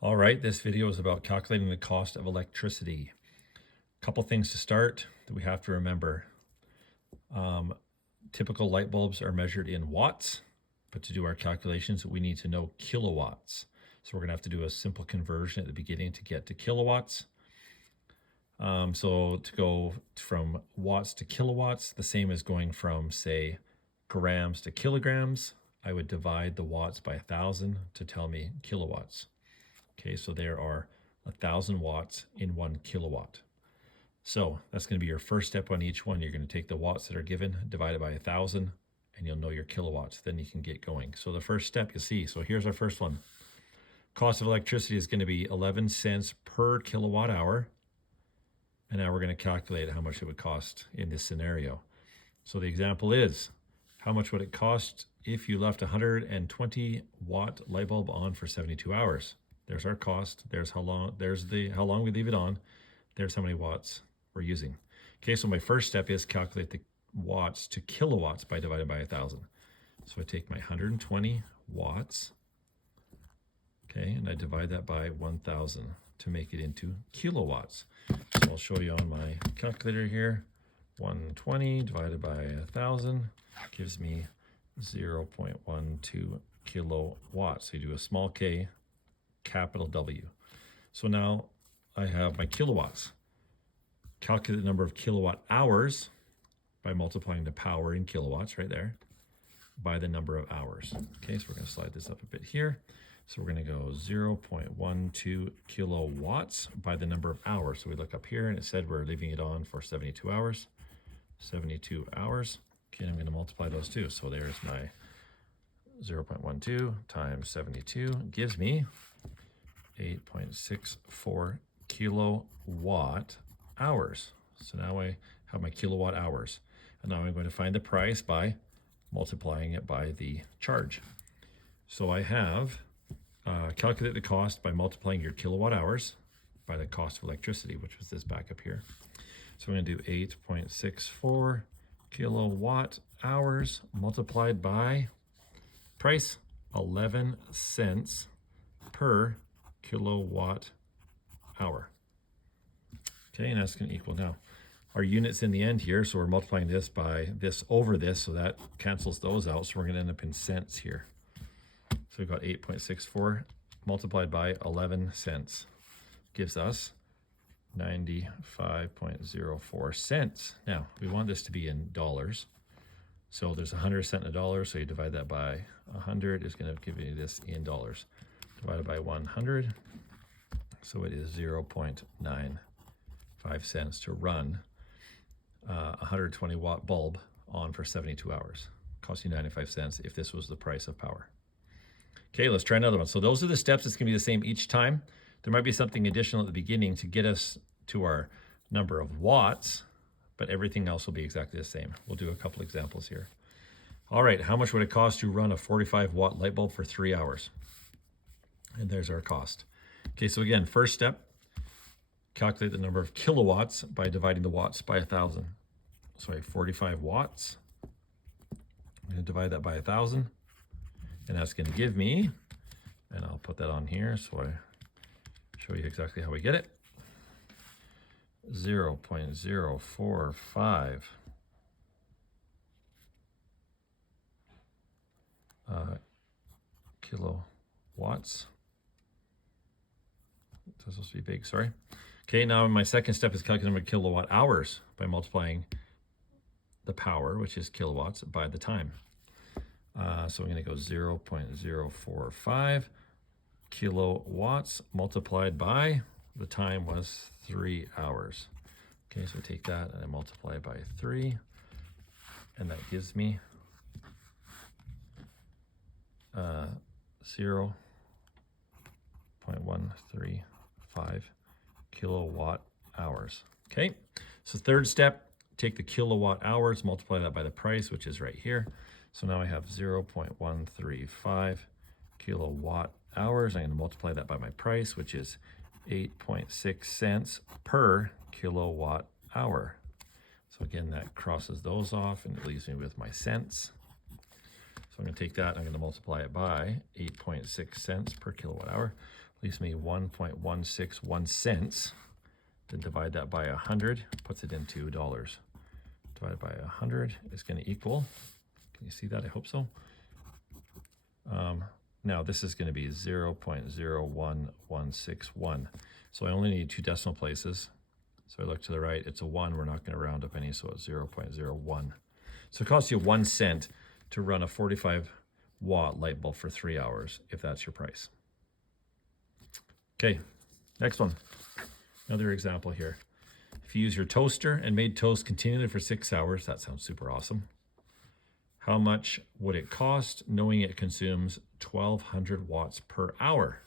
All right, this video is about calculating the cost of electricity. A couple things to start that we have to remember. Typical light bulbs are measured in watts, but to do our calculations, we need to know kilowatts. So we're gonna have to do a simple conversion at the beginning to get to kilowatts. So to go from watts to kilowatts, the same as going from, say, grams to kilograms. I would divide the watts by 1,000 to tell me kilowatts. Okay, so there are 1,000 watts in 1 kilowatt. So that's going to be your first step on each one. You're going to take the watts that are given, divide it by 1,000, and you'll know your kilowatts. Then you can get going. So the first step you see, so here's our first one. Cost of electricity is going to be 11 cents per kilowatt hour. And now we're going to calculate how much it would cost in this scenario. So the example is, how much would it cost if you left a 120 watt light bulb on for 72 hours? There's our cost. There's how long we leave it on. There's how many watts we're using. Okay, so my first step is calculate the watts to kilowatts by dividing by 1,000. So I take my 120 watts, okay, and I divide that by 1,000 to make it into kilowatts. So I'll show you on my calculator here. 120 divided by 1,000 gives me 0.12 kilowatts. So you do a small k, capital W. So now I have my kilowatts. Calculate the number of kilowatt hours by multiplying the power in kilowatts right there by the number of hours. Okay, so we're going to slide this up a bit here. So we're going to go 0.12 kilowatts by the number of hours. So we look up here and it said we're leaving it on for 72 hours. 72 hours. Okay, and I'm going to multiply those two. So there's my 0.12 times 72 gives me 8.64 kilowatt hours. So now I have my kilowatt hours. And now I'm going to find the price by multiplying it by the charge. So I have calculate the cost by multiplying your kilowatt hours by the cost of electricity, which was this back up here. So I'm going to do 8.64 kilowatt hours multiplied by price, 11 cents per kilowatt hour. Okay, and that's going to equal now our units in the end here. So we're multiplying this by this over this, so that cancels those out. So we're going to end up in cents here. So we've got 8.64 multiplied by 11 cents gives us 95.04 cents. Now we want this to be in dollars. So there's 100 cents in a dollar. So you divide that by 100 is going to give you this in dollars. Divided by 100. So it is 0.95 cents to run a 120 watt bulb on for 72 hours. Cost you 95 cents if this was the price of power. Okay, let's try another one. So those are the steps. It's going to be the same each time. There might be something additional at the beginning to get us to our number of watts, but everything else will be exactly the same. We'll do a couple examples here. All right, how much would it cost to run a 45 watt light bulb for 3 hours? And there's our cost. Okay, so again, first step, calculate the number of kilowatts by dividing the watts by 1,000. So I have 45 watts. I'm going to divide that by 1,000. And that's going to give me, and I'll put that on here so I show you exactly how we get it, 0.045 kilowatts. That's supposed to be big, sorry. Okay, now my second step is calculating my kilowatt hours by multiplying the power, which is kilowatts, by the time. So I'm going to go 0.045 kilowatts multiplied by, the time was 3 hours. Okay, so I take that and I multiply it by 3, and that gives me 0.135 kilowatt hours. Okay, so third step, take the kilowatt hours, multiply that by the price, which is right here. So now I have 0.135 kilowatt hours. I'm going to multiply that by my price, which is 8.6 cents per kilowatt hour. So again, that crosses those off and it leaves me with my cents. So I'm going to take that, I'm going to multiply it by 8.6 cents per kilowatt hour. leaves me 1.161 cents. Then divide that by 100, puts it into dollars. Divided by 100 is going to equal, can you see that? I hope so. Now this is going to be 0.01161. So I only need 2 decimal places. So I look to the right, it's a 1. We're not going to round up any, so it's 0.01. So it costs you 1 cent to run a 45-watt light bulb for 3 hours, if that's your price. Okay, next one. Another example here. If you use your toaster and made toast continually for 6 hours, that sounds super awesome. How much would it cost knowing it consumes 1200 watts per hour?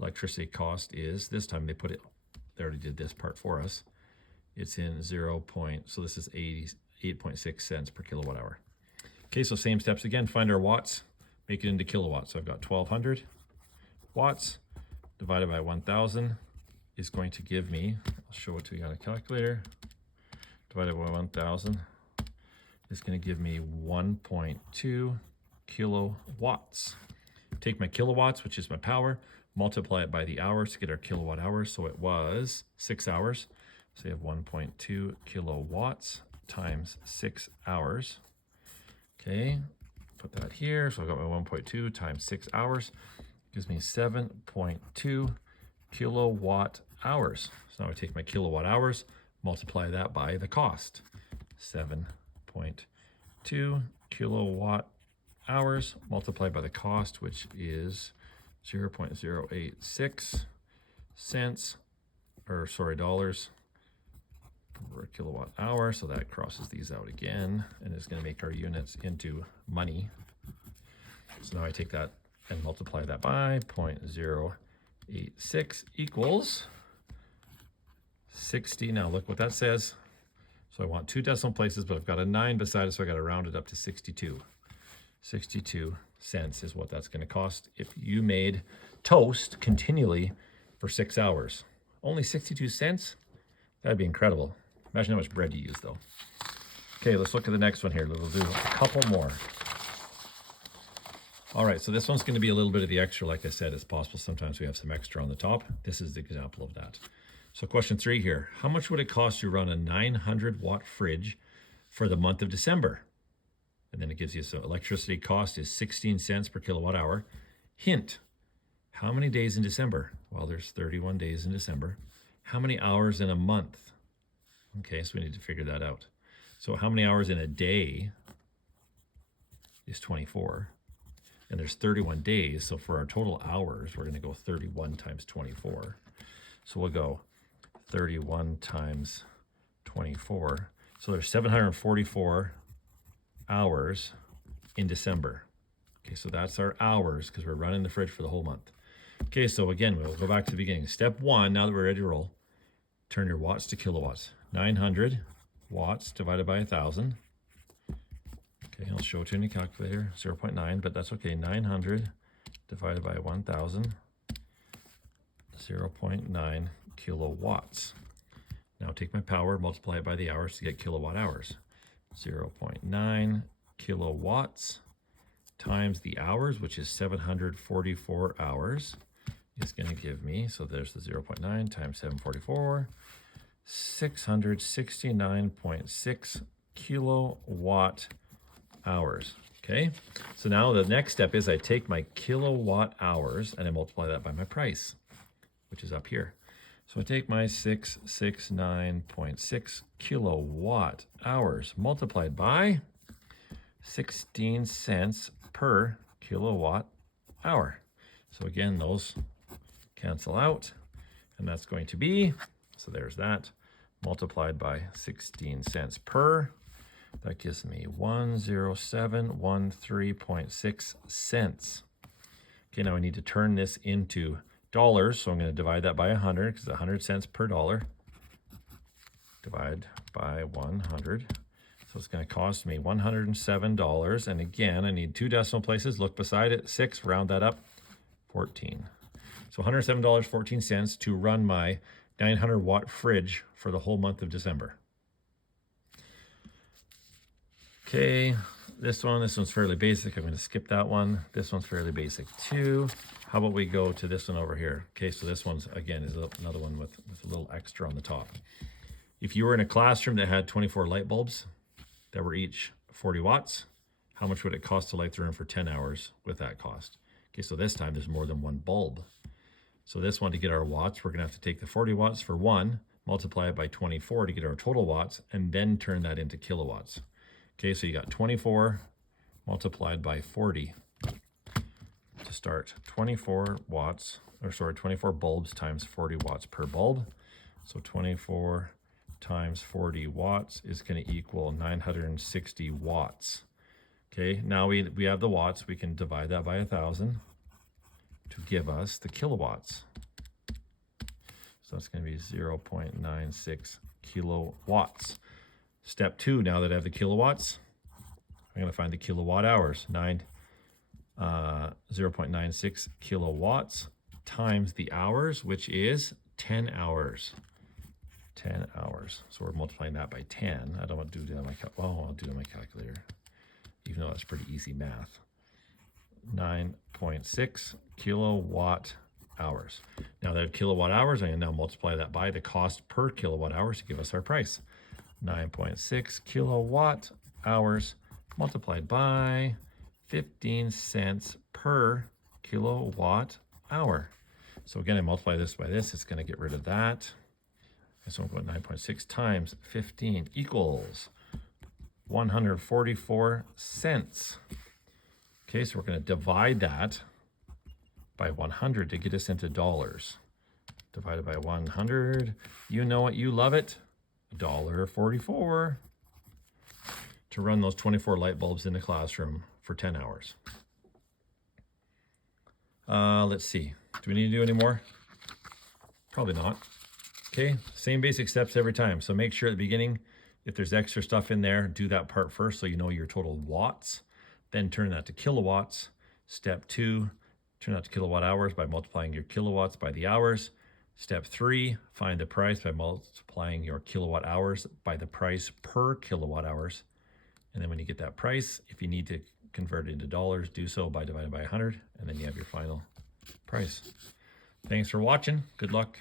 Electricity cost is, this time they already did this part for us. It's in so this is 88.6 cents per kilowatt hour. Okay, so same steps again, find our watts, make it into kilowatts. So I've got 1200 watts divided by 1000 is going to give me, I'll show it to you on a calculator, divided by 1000 is going to give me 1.2 kilowatts. Take my kilowatts, which is my power, multiply it by the hours to get our kilowatt hours. So it was 6 hours. So you have 1.2 kilowatts times 6 hours. Okay, put that here. So I got my 1.2 times 6 hours. Gives me 7.2 kilowatt hours. So now I take my kilowatt hours, multiply that by the cost. 7.2 kilowatt hours multiplied by the cost, which is 0.086 cents, dollars per kilowatt hour. So that crosses these out again and is going to make our units into money. So now I take that and multiply that by 0.086 equals 60. Now look what that says. So I want 2 decimal places, but I've got a 9 beside it, so I got to round it up to 62. 62 cents is what that's going to cost if you made toast continually for 6 hours. Only 62 cents? That'd be incredible. Imagine how much bread you use, though. Okay, let's look at the next one here. We'll do a couple more. All right, so this one's going to be a little bit of the extra. Like I said, it's possible sometimes we have some extra on the top. This is the example of that. So question 3 here. How much would it cost to run a 900-watt fridge for the month of December? And then it gives you, so electricity cost is 16 cents per kilowatt hour. Hint, how many days in December? Well, there's 31 days in December. How many hours in a month? Okay, so we need to figure that out. So how many hours in a day is 24? And there's 31 days, so for our total hours, we're going to go 31 times 24. So we'll go 31 times 24. So there's 744 hours in December. Okay, so that's our hours because we're running the fridge for the whole month. Okay, so again, we'll go back to the beginning. Step 1, now that we're ready to roll, turn your watts to kilowatts. 900 watts divided by 1,000. Okay, I'll show it to you in the calculator, 0.9, but that's okay. 900 divided by 1,000, 0.9 kilowatts. Now take my power, multiply it by the hours to get kilowatt hours. 0.9 kilowatts times the hours, which is 744 hours, is going to give me, so there's the 0.9 times 744, 669.6 kilowatt hours. Okay, so now the next step is I take my kilowatt hours and I multiply that by my price, which is up here. So I take my 669.6 kilowatt hours multiplied by 16 cents per kilowatt hour. So again, those cancel out, and that's going to be, so there's that, multiplied by 16 cents per. That gives me 10713.6 cents. Okay, now I need to turn this into dollars, so I'm going to divide that by 100 because 100 cents per dollar. Divide by 100. So it's going to cost me $107. And again, I need 2 decimal places. Look beside it, 6, round that up, 14. So $107.14 to run my 900-watt fridge for the whole month of December. Okay, this one's fairly basic. I'm going to skip that one. This one's fairly basic too. How about we go to this one over here? Okay, so this one's, again, is another one with a little extra on the top. If you were in a classroom that had 24 light bulbs that were each 40 watts, how much would it cost to light the room for 10 hours with that cost? Okay, so this time there's more than one bulb. So this one, to get our watts, we're gonna have to take the 40 watts for one, multiply it by 24 to get our total watts, and then turn that into kilowatts. Okay, so you got 24 multiplied by 40 to start. 24 bulbs times 40 watts per bulb. So 24 times 40 watts is going to equal 960 watts. Okay, now we have the watts. We can divide that by 1,000 to give us the kilowatts. So that's going to be 0.96 kilowatts. Step 2, now that I have the kilowatts, I'm going to find the kilowatt hours. 0.96 kilowatts times the hours, which is 10 hours. 10 hours. So we're multiplying that by 10. I don't want to do that on my I'll do it on my calculator, even though that's pretty easy math. 9.6 kilowatt hours. Now that I have kilowatt hours, I can now multiply that by the cost per kilowatt hours to give us our price. 9.6 kilowatt hours multiplied by 15 cents per kilowatt hour. So again, I multiply this by this, it's going to get rid of that. And so I'm going 9.6 times 15 equals 144 cents. Okay, so we're going to divide that by 100 to get us into dollars. Divided by 100, you know it, you love it, $1.44 to run those 24 light bulbs in the classroom for 10 hours. Let's see. Do we need to do any more? Probably not. Okay, same basic steps every time. So make sure at the beginning, if there's extra stuff in there, do that part first so you know your total watts. Then turn that to kilowatts. Step 2, turn that to kilowatt hours by multiplying your kilowatts by the hours. Step 3, find the price by multiplying your kilowatt hours by the price per kilowatt hours. And then when you get that price, if you need to convert it into dollars, do so by dividing by 100, and then you have your final price. Thanks for watching. Good luck.